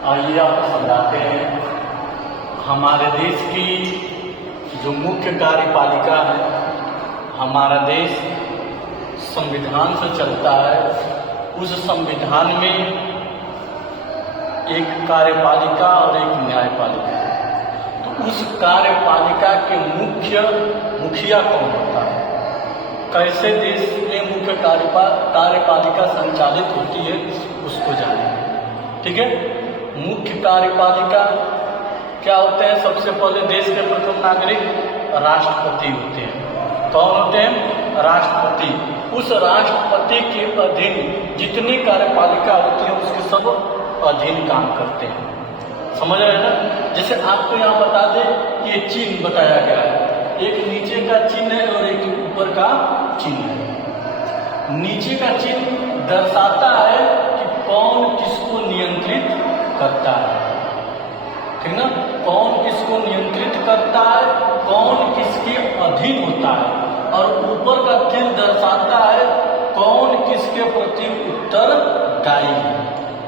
आइए आपको समझाते हैं। हमारे देश की जो मुख्य कार्यपालिका है, हमारा देश संविधान से चलता है। उस संविधान में एक कार्यपालिका और एक न्यायपालिका है। तो उस कार्यपालिका के मुखिया कौन होता है, कैसे देश में मुख्य कार्यपालिका संचालित होती है, उसको जानेंगे। ठीक है। मुख्य कार्यपालिका क्या होते हैं? सबसे पहले देश के प्रथम नागरिक राष्ट्रपति होते हैं। कौन होते हैं? राष्ट्रपति। उस राष्ट्रपति के अधीन जितनी कार्यपालिका होती है उसके सब अधीन काम करते हैं। समझ रहे हैं ना? जैसे आपको यहाँ बता दें कि ये चिन्ह बताया गया है, एक नीचे का चिन्ह है और एक ऊपर का चिन्ह है। नीचे का चिन्ह दर्शाता है कि कौन किसको नियंत्रित करता है। ठीक ना? कौन किसको नियंत्रित करता है, कौन किसके अधीन होता है। और ऊपर का चिन्ह दर्शाता है कौन किसके प्रति उत्तरदायी है।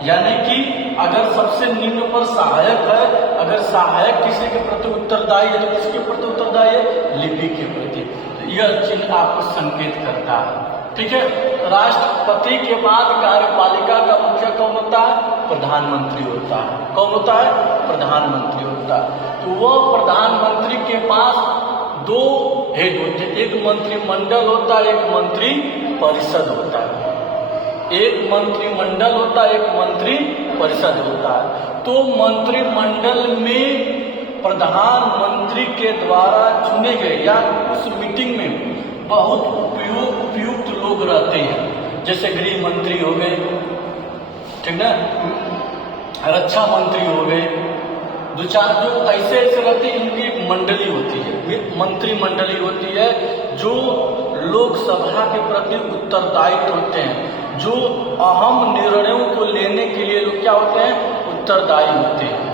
यानी कि अगर सबसे निम्न पर सहायक है, अगर सहायक किसी के प्रति उत्तरदायी है तो किसके प्रति उत्तरदायी है? लिपिक के प्रति। तो यह चिन्ह आपको संकेत करता है। ठीक है। राष्ट्रपति के बाद कार्यपालिका का मुखिया कौन होता है? प्रधानमंत्री होता है। कौन होता है? प्रधानमंत्री होता है। तो वह प्रधानमंत्री के पास दो हेड होते हैं, एक मंत्रिमंडल होता है, एक मंत्री परिषद होता है। एक मंत्रिमंडल होता है, एक मंत्री परिषद होता है। तो मंत्रिमंडल में प्रधानमंत्री के द्वारा चुने गए या उस मीटिंग में बहुत उपयुक्त लोग रहते हैं, जैसे गृह मंत्री हो गए, ठीक ना, रक्षा मंत्री हो गए, दो चार जो ऐसे रहते हैं, इनकी एक मंडली होती है, मंत्रिमंडली होती है, जो लोकसभा के प्रति उत्तरदायित्व होते हैं, जो अहम निर्णयों को लेने के लिए लोग क्या होते हैं? उत्तरदायी होते हैं।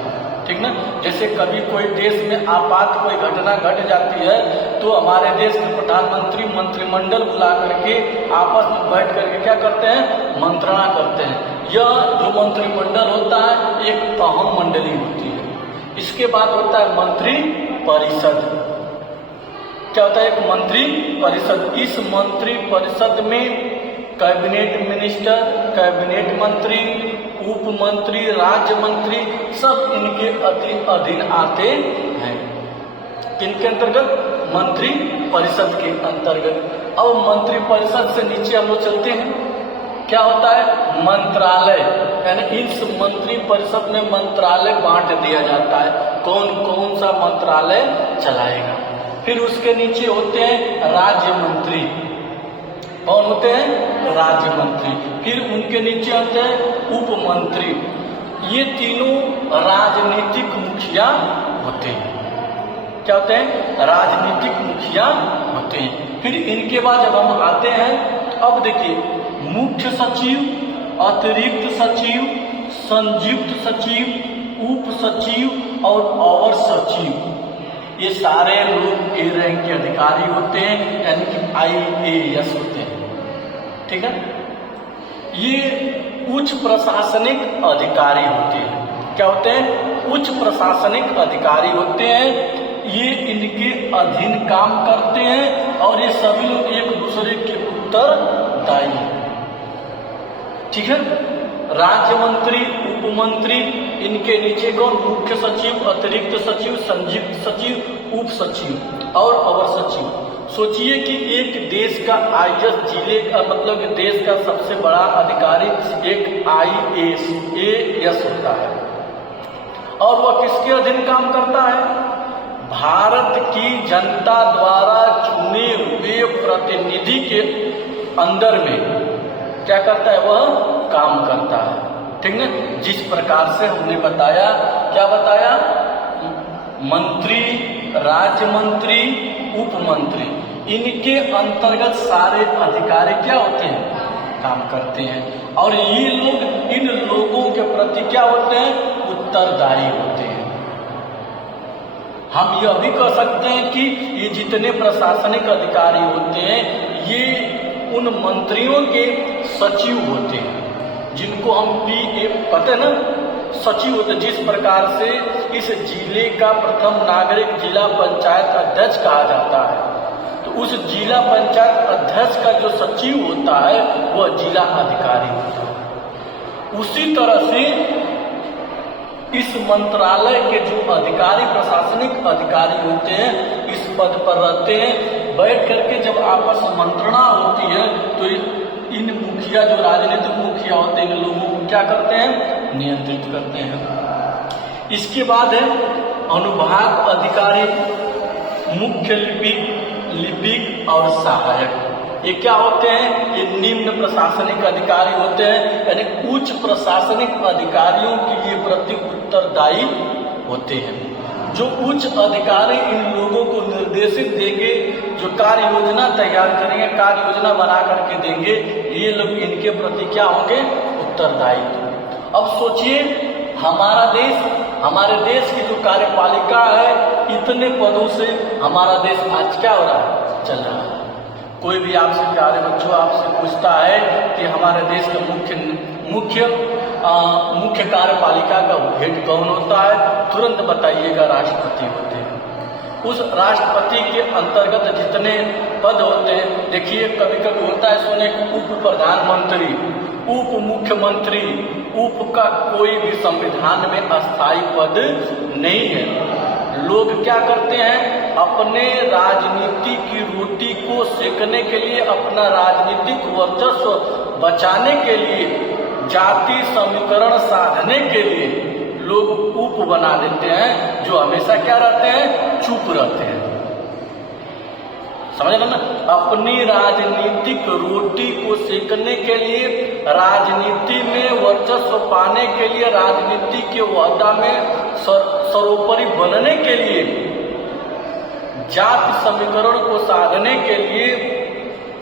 ठीक ना? जैसे कभी कोई देश में आपात कोई घटना घट जाती है तो हमारे देश के प्रधानमंत्री मंत्रिमंडल बुला करके आपस में बैठ करके क्या करते हैं? मंत्रणा करते हैं। यह जो मंत्रिमंडल होता है एक अहम मंडली होती है। इसके बाद होता है मंत्री परिषद। क्या होता है? एक मंत्री परिषद। इस मंत्री परिषद में कैबिनेट मिनिस्टर, कैबिनेट मंत्री, उप मंत्री, राज्य मंत्री सब इनके अधीन आते हैं। किनके अंतर्गत? मंत्री परिषद के अंतर्गत। अब मंत्री परिषद से नीचे हम लोग चलते हैं, क्या होता है? मंत्रालय। यानी इस मंत्री परिषद में मंत्रालय बांट दिया जाता है, कौन कौन सा मंत्रालय चलाएगा। फिर उसके नीचे होते हैं राज्य मंत्री। कौन होते हैं? राज्य मंत्री। फिर उनके नीचे होते हैं उप मंत्री। ये तीनों राजनीतिक मुखिया होते हैं। क्या होते हैं? राजनीतिक मुखिया होते हैं। फिर इनके बाद जब हम आते हैं, अब देखिए, मुख्य सचिव, अतिरिक्त सचिव, संयुक्त सचिव, उप सचिव और अवर सचिव, ये सारे लोग ए रैंक के अधिकारी होते हैं, यानी कि IAS होते हैं। ठीक है। ये उच्च प्रशासनिक अधिकारी होते हैं। क्या होते हैं? उच्च प्रशासनिक अधिकारी होते हैं। ये इनके अधीन काम करते हैं और ये सभी लोग एक दूसरे के उत्तरदायी हैं। ठीक है। राज्य मंत्री, उप मंत्री, इनके नीचे कौन? मुख्य सचिव, अतिरिक्त सचिव, संयुक्त सचिव, उप सचिव और अवर सचिव। सोचिए कि एक देश का IAS, जिले का मतलब देश का सबसे बड़ा अधिकारी एक IAS होता है और वह किसके अधीन काम करता है? भारत की जनता द्वारा चुने हुए प्रतिनिधि के अंदर में क्या करता है? वह काम करता है। ठीक ना? जिस प्रकार से हमने बताया, क्या बताया? मंत्री, राज्य मंत्री, उप मंत्री, इनके अंतर्गत सारे अधिकारी क्या होते हैं? काम करते हैं। और ये लोग इन लोगों के प्रति क्या होते हैं? उत्तरदायी होते हैं। हम यह भी कह सकते हैं कि ये जितने प्रशासनिक अधिकारी होते हैं ये उन मंत्रियों के सचिव होते हैं, जिनको हम PA कहते हैं ना, सचिव होते हैं। जिस प्रकार से इस जिले का प्रथम नागरिक जिला पंचायत अध्यक्ष कहा जाता है, तो उस जिला पंचायत अध्यक्ष का जो सचिव होता है वह जिला अधिकारी होता है। उसी तरह से इस मंत्रालय के जो अधिकारी, प्रशासनिक अधिकारी होते हैं, इस पद पर रहते हैं। बैठ करके जब आपस में मंत्रणा होती है तो इन मुखिया, जो राजनीतिक मुखिया होते हैं, इन लोगों को क्या करते हैं? नियंत्रित करते हैं। इसके बाद है अनुभाग अधिकारी, मुख्य लिपिक और सहायक। ये क्या होते हैं? ये निम्न प्रशासनिक अधिकारी होते हैं, यानी उच्च प्रशासनिक अधिकारियों के लिए प्रति उत्तरदायी होते हैं। जो उच्च अधिकारी इन लोगों को निर्देशित देंगे, जो कार्य योजना तैयार करेंगे, कार्य योजना बना करके देंगे, ये लोग इनके प्रति क्या होंगे? उत्तरदायी। अब सोचिए, हमारे देश की जो कार्यपालिका है, इतने पदों से हमारा देश आज क्या हो रहा है? चल रहा है। कोई भी आपसे, प्यारे बच्चों, आपसे पूछता है कि हमारे देश का मुख्य कार्यपालिका का हेड कौन होता है, तुरंत बताइएगा राष्ट्रपति होते हैं। उस राष्ट्रपति के अंतर्गत जितने पद होते हैं, देखिए कभी कभी होता है सुने कि उप प्रधानमंत्री, उप मुख्यमंत्री, उप का कोई भी संविधान में अस्थायी पद नहीं है। लोग क्या करते हैं? अपने राजनीति की रोटी को सेकने के लिए, अपना राजनीतिक वर्चस्व बचाने के लिए, जाति समीकरण साधने के लिए लोग उप बना देते हैं, जो हमेशा क्या रहते हैं? चुप रहते हैं। समझ ना? अपनी राजनीतिक रोटी को सेकने के लिए, राजनीति में वर्चस्व पाने के लिए, राजनीति के वादा में सर्वोपरि बनने के लिए, जाति समीकरण को साधने के लिए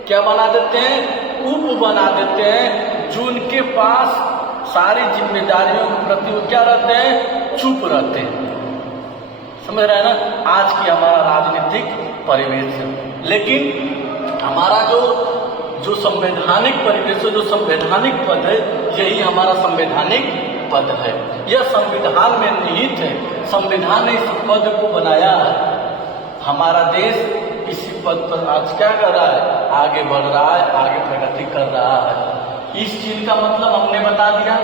क्या बना देते हैं? उप बना देते हैं, जो उनके पास सारी जिम्मेदारियों के प्रति वो क्या रहते हैं? चुप रहते हैं। समझ रहे हैं ना? आज की हमारा राजनीतिक परिवेश है। लेकिन हमारा जो संवैधानिक परिवेश है, जो संवैधानिक पद है, यही हमारा संवैधानिक पद है। यह संविधान में निहित है। संविधान ने इस पद को बनाया है। हमारा देश इसी पद पर आज क्या कर रहा है? आगे बढ़ रहा है, आगे प्रगति कर रहा है। इस चिन्ह का मतलब हमने बता दिया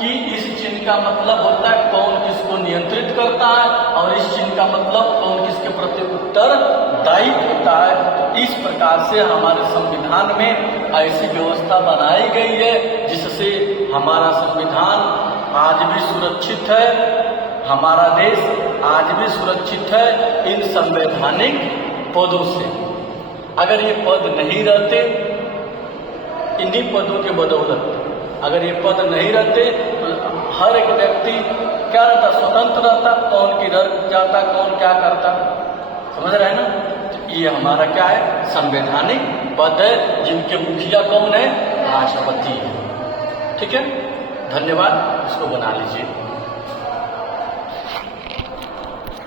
कि इस चिन्ह का मतलब होता है कौन किसको नियंत्रित करता है, और इस चिन्ह का मतलब कौन किसके प्रति उत्तरदायी होता है। तो इस प्रकार से हमारे संविधान में ऐसी व्यवस्था बनाई गई है जिससे हमारा संविधान आज भी सुरक्षित है, हमारा देश आज भी सुरक्षित है इन संवैधानिक पदों से। अगर ये पद नहीं रहते, इन्हीं पदों के बदौलत अगर ये पद नहीं रहते तो हर एक व्यक्ति क्या रहता? स्वतंत्र रहता, कौन किधर जाता, कौन क्या करता। समझ रहे हैं ना? तो ये हमारा क्या है? संवैधानिक पद है, जिनके मुखिया कौन है? राष्ट्रपति है। ठीक है, धन्यवाद। इसको बना लीजिए।